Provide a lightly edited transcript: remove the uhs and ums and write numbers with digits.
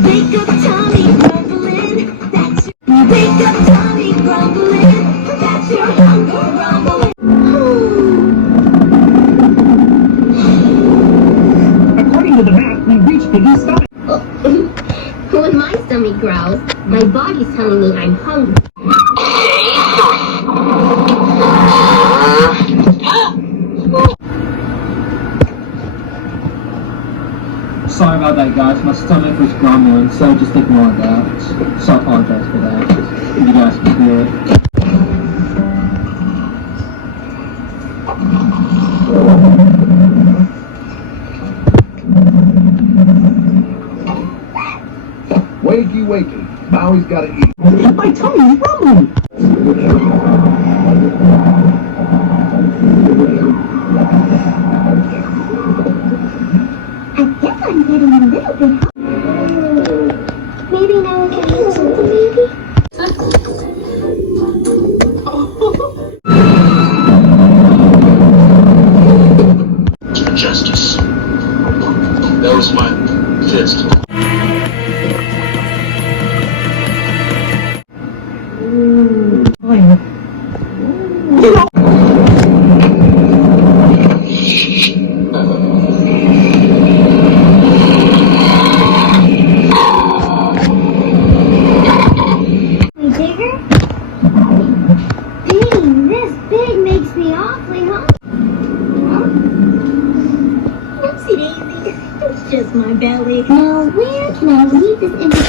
wake up tummy grumbling, that's your wake up tummy grumbling, that's your hunger rumbling. According to the map, we reached Piggy's stomach. When my stomach growls, my body's telling me I'm hungry. Sorry about that, guys. My stomach was grumbling, so just ignore that. So I apologize for that. You guys can hear it. Wakey, wakey. Maui's gotta eat. My tummy's rumbling! I guess I'm getting a little bit hungry. Maybe now I can eat something, maybe? Justice. That was my fist. Bigger? Dang, this big makes me awfully hungry. Oopsie daisy, it's just my belly. Now, where can I leave this in the